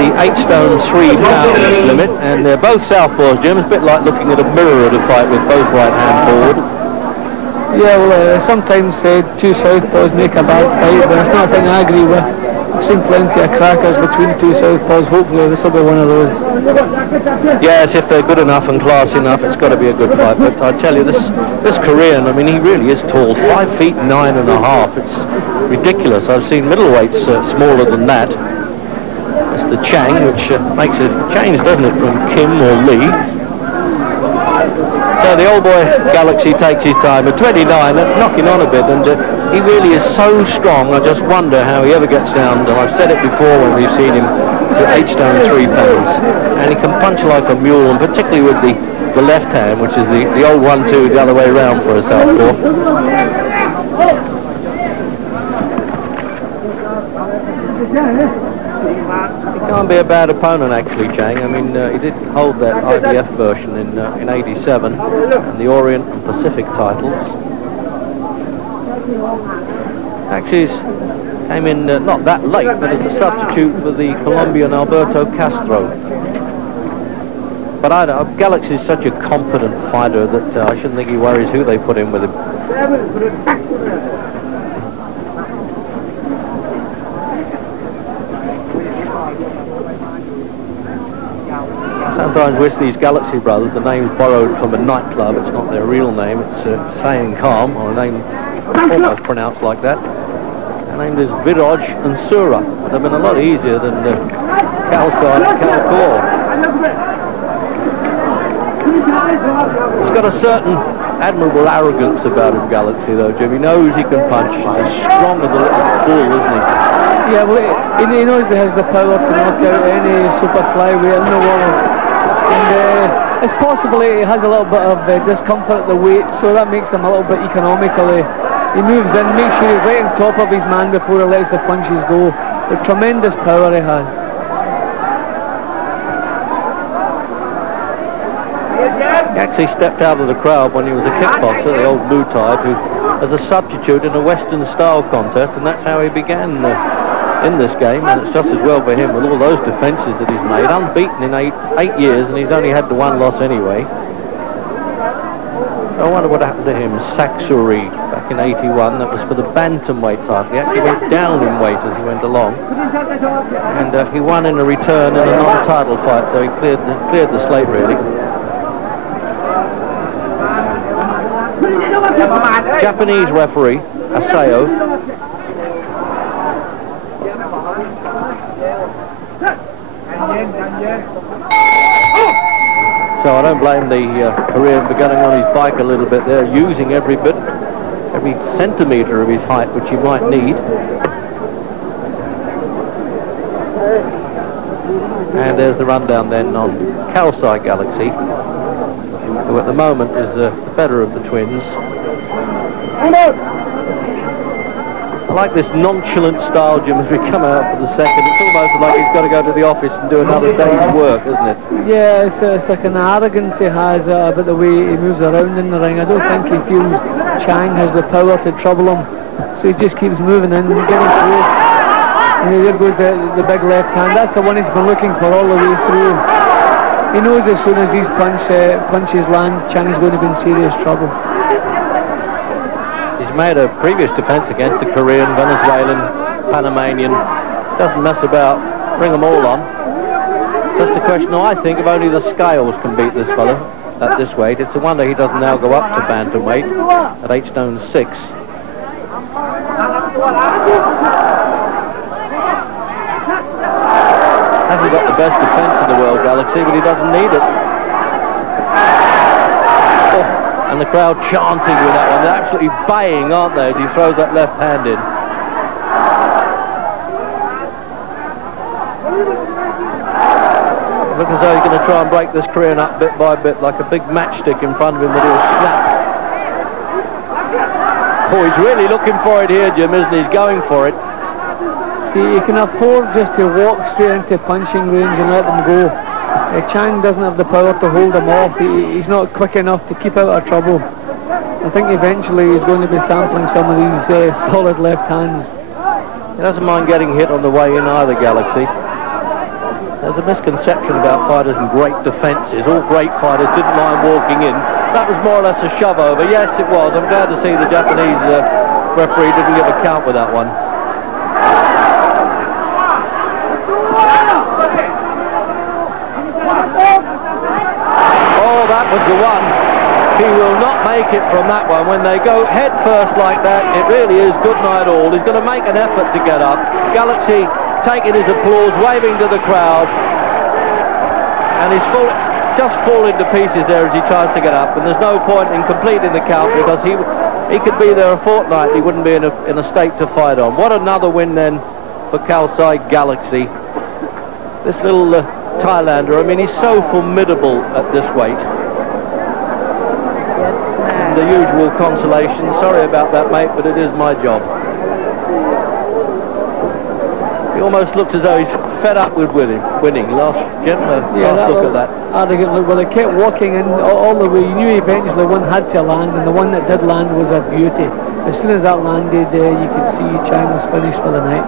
the 8 stone 3 pound limit, and they're both southpaws, Jim. It's a bit like looking at a mirror at a fight with both right hand forward. Yeah, well, sometimes two southpaws make a bad fight, but it's not a thing I agree with. I've seen plenty of crackers between two southpaws. Hopefully this will be one of those. Yes, if they're good enough and classy enough, it's got to be a good fight. But I tell you, this Korean, I mean, he really is tall, 5 feet 9.5. It's ridiculous. I've seen middleweights smaller than that. That's the Chang, which makes a change, doesn't it, from Kim or Lee. So the old boy Galaxy takes his time at 29. That's knocking on a bit, and he really is so strong. I just wonder how he ever gets down. And I've said it before when we've seen him to 8 stone 3 pounds, and he can punch like a mule, and particularly with the left hand, which is the old 1-2 the other way around for a southpaw. He can't be a bad opponent, actually, Chang. I mean, he did hold that IBF version in '87 and the Orient and Pacific titles. Actually, he came in not that late, but as a substitute for the Colombian Alberto Castro. But Galaxy's such a competent fighter that I shouldn't think he worries who they put in with him. Sometimes with these Galaxy brothers, the name's borrowed from a nightclub. It's not their real name. It's Saying Calm, or a name almost pronounced like that. Their name is Viraj and Sura. They've been a lot easier than Khaosai and Kalkor. He's got a certain admirable arrogance about him, Galaxy, though, Jim. He knows he can punch. He's as strong as a little bull, isn't he? Yeah, well, he knows he has the power to knock out any super flyweight in the world. And it's possible he has a little bit of discomfort at the weight, so that makes him a little bit economical. He moves in, makes sure he's right on top of his man before he lets the punches go. The tremendous power he has. He actually stepped out of the crowd when he was a kickboxer, the old blue tide, who as a substitute in a Western style contest, and that's how he began in this game, and it's just as well for him with all those defences that he's made. Unbeaten in eight years, and he's only had the one loss anyway. I wonder what happened to him. Saksuri back in '81, that was for the bantamweight title. He actually went down in weight as he went along, and he won in a return in a non-title fight, so he cleared the slate really. Japanese referee Asao so I don't blame the Korean for getting on his bike a little bit there, using every centimetre of his height which he might need. And there's the rundown then on Khaosai Galaxy, who at the moment is the better of the twins. I like this nonchalant style, Jim, as we come out for the second. It's almost like he's got to go to the office and do another day's work, isn't it? Yeah, it's like an arrogance he has about the way he moves around in the ring. I don't think he feels Chang has the power to trouble him, so he just keeps moving in and getting close. And there goes the big left hand. That's the one he's been looking for all the way through. He knows as soon as these punches land, Chang's going to be in serious trouble. He's made a previous defence against the Korean, Venezuelan, Panamanian. Doesn't mess about, bring them all on. Just a question, I think, if only the scales can beat this fella at this weight. It's a wonder he doesn't now go up to bantamweight at 8 stone 6. Hasn't got the best defence in the world, Galaxy, but he doesn't need it. And the crowd chanting with that one. They're absolutely baying, aren't they, as he throws that left hand in. Looks as though he's going to try and break this Korean up bit by bit, like a big matchstick in front of him that he'll snap. Oh, he's really looking for it here, Jim, isn't he? He's going for it. See, he can afford just to walk straight into punching range and let them go. Chang doesn't have the power to hold him off. He's not quick enough to keep out of trouble. I think eventually he's going to be sampling some of these solid left hands. He doesn't mind getting hit on the way in either, Galaxy. There's a misconception about fighters and great defences. All great fighters didn't mind walking in. That was more or less a shove over. Yes, it was. I'm glad to see the Japanese referee didn't give a count with that one. Oh, that was the one. He will not make it from that one. When they go head first like that, it really is good night all. He's going to make an effort to get up. Galaxy taking his applause, waving to the crowd. And he's just falling to pieces there as he tries to get up. And there's no point in completing the count because he could be there a fortnight. He wouldn't be in a state to fight on. What another win then for Khaosai Galaxy. This little Thailander, I mean, he's so formidable at this weight. And the usual consolation, sorry about that, mate, but it is my job. He almost looks as though he's fed up with winning. Last look at that. Arrogant look. Well, they kept walking in all the way. You knew eventually one had to land, and the one that did land was a beauty. As soon as that landed, you could see Chang was finished for the night.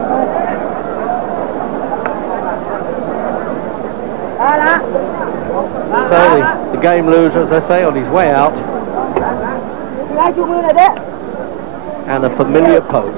So the game loser, as I say, on his way out. And a familiar pose.